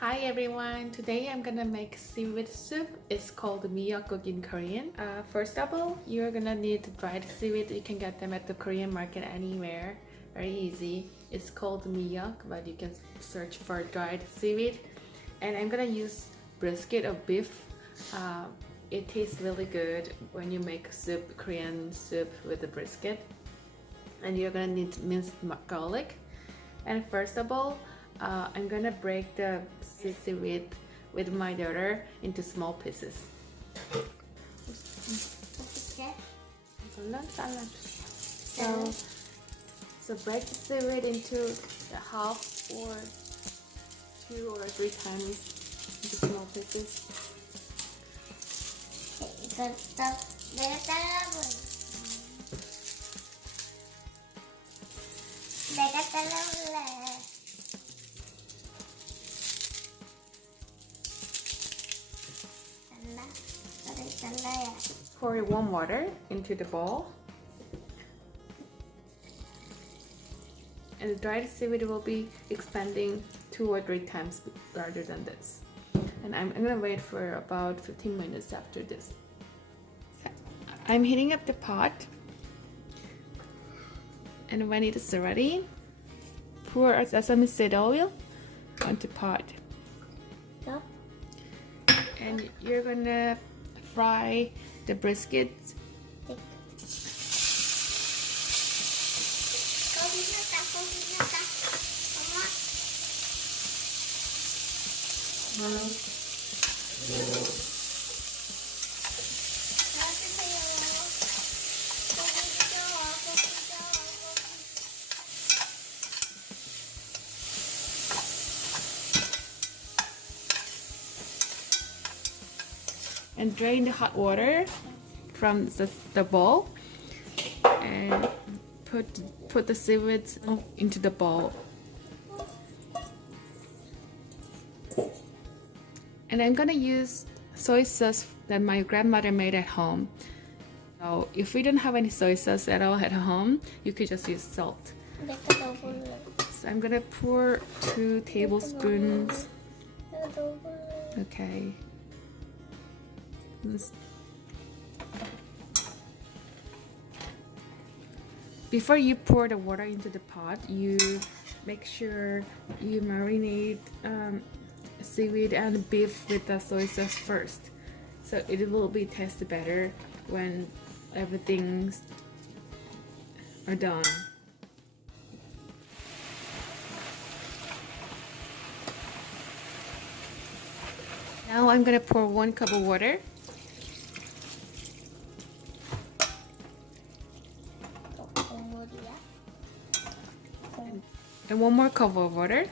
Hi everyone, today I'm gonna make seaweed soup. It's called Miyeok Guk in Korean. First of all, you're gonna need dried seaweed. You can get them at the Korean market anywhere. Very easy. It's called miyeok, but you can search for dried seaweed. And I'm gonna use brisket of beef. It tastes really good when you make soup, Korean soup with the brisket. And you're gonna need minced garlic. And first of all, I'm gonna break the seaweed with my daughter into small pieces. So break the seaweed into half or 2 or 3 times into small pieces. 내가 잘라볼래. 내가 잘라볼래. Pour warm water into the bowl. And the dried seaweed will be expanding 2 or 3 times larger than this. And I'm gonna wait for about 15 minutes after this. I'm heating up the pot. And when it is ready, pour a sesame seed oil onto pot. Yep. And you're gonna fry the brisket. And drain the hot water from the bowl and put the seaweed into the bowl. And I'm gonna use soy sauce that my grandmother made at home. So if we don't have any soy sauce at all at home, you could just use salt. So I'm gonna pour 2 tablespoons. Okay. Before you pour the water into the pot, you make sure you marinate seaweed and beef with the soy sauce first, so it will be taste better when everything's are done. Now I'm gonna pour 1 cup of water. And 1 more cup of water.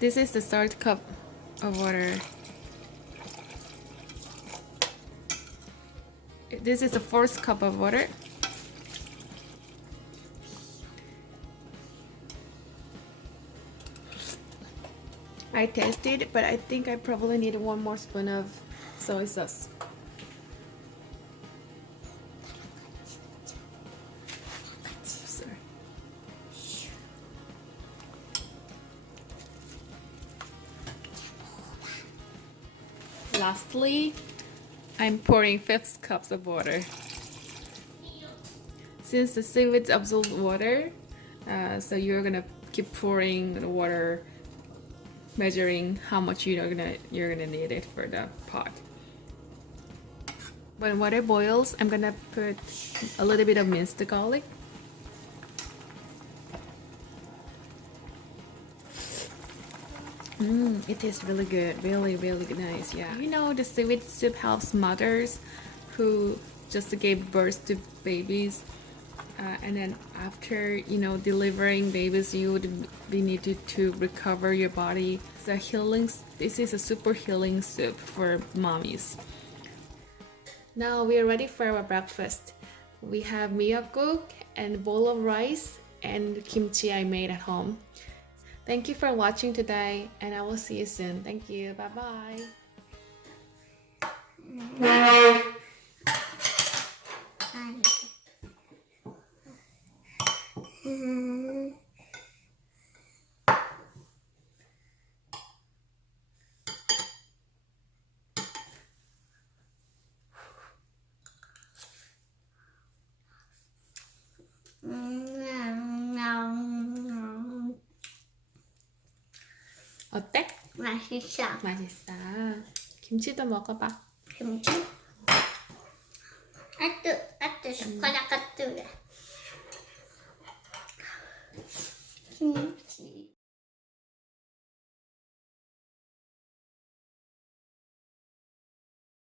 This is the 3rd cup of water. This is the 4th cup of water. I tasted, but I think I probably need 1 more spoon of soy sauce. Lastly, I'm pouring 5 cups of water. Since the seaweeds absorb water, so you're gonna keep pouring the water, measuring how much you're gonna need it for the pot. When water boils, I'm gonna put a little bit of minced garlic. It tastes really good, really nice. Yeah, you know, the seaweed soup helps mothers who just gave birth to babies, and then after, you know, delivering babies, you would be needed to recover your body. This is a super healing soup for mommies. Now we are ready for our breakfast. We have Miyeok Guk and a bowl of rice and kimchi I made at home. Thank you for watching today, and I will see you soon. Thank you. Bye-bye. 어때? 맛있어. 맛있어. 김치도 먹어봐. 김치? 아뜨 숟가락 같으래.